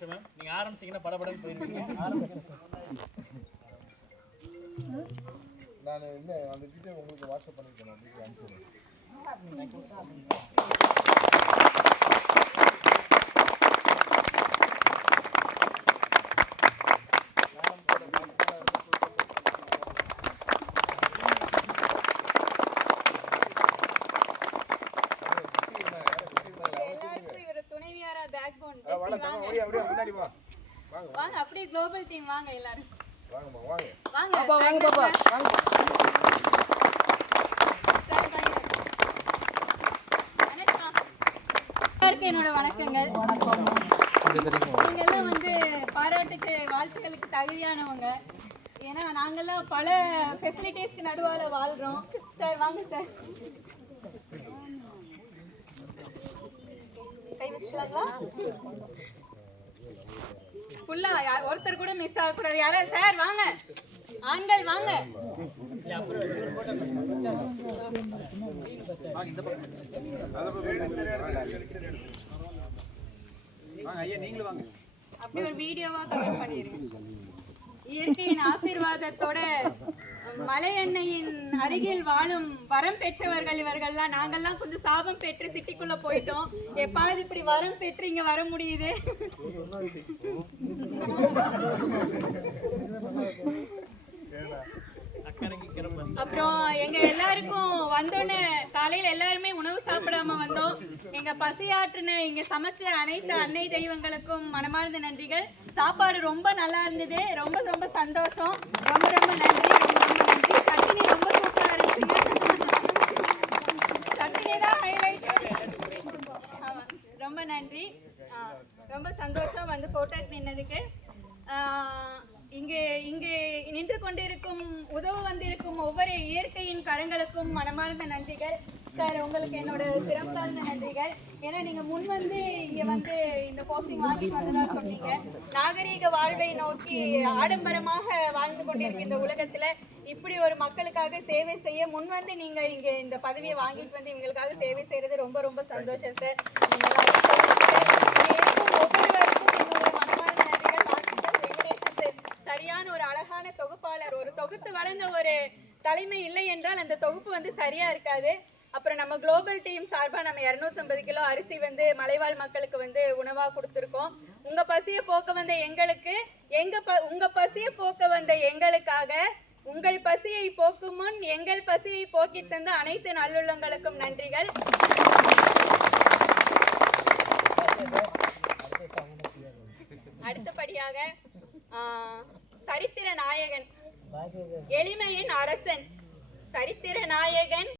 நிமிஷம் மேம் நீங்க ஆரம்பிச்சீங்கன்னா படபடன்னு போயிருவீங்க. ஆரம்பிங்க நான் என்ன அந்த டீட்டெயில் உங்களுக்கு வாட்ஸ்அப் பண்ணிருக்கேன் உங்களுக்கு அனுப்பிச்சுடுறேன் வாங்க வாங்க அப்படியே குளோபல் டீம் வாங்க எல்லாரும். வாங்கம்மா வாங்க. வாங்க வாங்க பாப்பா. வாங்க. எல்லாருக்கும் என்னோட வணக்கங்கள். நீங்க எல்லாம் வந்து பாராட்டுக்கு வாழ்த்துக்களுக்கு தகுதியானவங்க. ஏன்னா நாங்கெல்லாம் பல ஃபெசிலிட்டிஸ்க்கு நடுவால வாழ்றோம். சார் வாங்க சார். ஃபுல்லா ஒருத்தர் கூட மிஸ் ஆகக்கூடாது. யாராவது சார் வாங்க. ஆண்கள் வாங்க. அப்படி ஒரு வீடியோவா கவர் பண்ணிருக்கேன் இயற்கையின் ஆசீர்வாதத்தோட மலை எண்ணெயின் அருகில் வாழும் வரம் பெற்றவர்கள் இவர்கள்லாம் நாங்கெல்லாம் கொஞ்சம் சாபம் பெற்று சிட்டிக்குள்ள போயிட்டோம். எப்பாவது இப்படி வரம் பெற்று இங்க வர முடியுது? அப்புறம் எங்க எல்லாருக்கும் வந்தோடனே காலையில எல்லாருமே உணவு சாப்பிடாம வந்தோம். எங்க பசியாற்றின இங்க சமைச்ச அனைத்து அன்னை தெய்வங்களுக்கும் மனமார்ந்த நன்றிகள். சாப்பாடு ரொம்ப நல்லா இருந்தது. ரொம்ப ரொம்ப சந்தோஷம். ரொம்ப ரொம்ப நன்றி. ரொம்ப சந்தோஷம் வந்து போட்டோக்கு நின்னதுக்கு. இங்கே இங்கே நின்று கொண்டிருக்கும் உதவ வந்திருக்கும் ஒவ்வொரு இயற்கையின் கரங்களுக்கும் மனமார்ந்த நன்றிகள். சார் உங்களுக்கு என்னோட சிரம் சார்ந்த நன்றிகள். ஏன்னா நீங்க முன் வந்து இங்க வந்து இந்த போஸ்டிங் வாங்கி வந்ததா சொன்னீங்க. நாகரீக வாழ்வை நோக்கி ஆடம்பரமாக வாழ்ந்து கொண்டிருக்க இந்த உலகத்துல இப்படி ஒரு மக்களுக்காக சேவை செய்ய முன் வந்து நீங்க இங்க இந்த பதவியை வாங்கிட்டு வந்து இவங்களுக்காக சேவை செய்யறது ரொம்ப ரொம்ப சந்தோஷம் சார். ஒவ்வொருவருக்கும் என்னுடைய மனமார்ந்த நன்றிகள் வாழ்த்துக்கள் வெங்கடேசன் சார் சரியான ஒரு அழகான பொறியாளர் ஒரு தொகுத்து வளர்ந்த ஒரு தலைமை இல்லை என்றால் அந்த தொகுப்பு வந்து சரியா இருக்காது. அப்புறம் நம்ம குளோபல் டீம் சார்பாக நம்ம 250 கிலோ அரிசி வந்து மலைவாழ் மக்களுக்கு வந்து உணவாக கொடுத்துருக்கோம். உங்க பசியை போக்க வந்த எங்களுக்கு எங்க ப உங்க பசியை போக்க வந்த எங்களுக்காக உங்கள் பசியை போக்கும் முன் எங்கள் பசியை போக்கி தந்த அனைத்து நல்லுள்ளங்களுக்கும் நன்றிகள் அடுத்தபடியாக ஆ, சரித்திர நாயகன் எளிமையின் அரசன் சரித்திர நாயகன்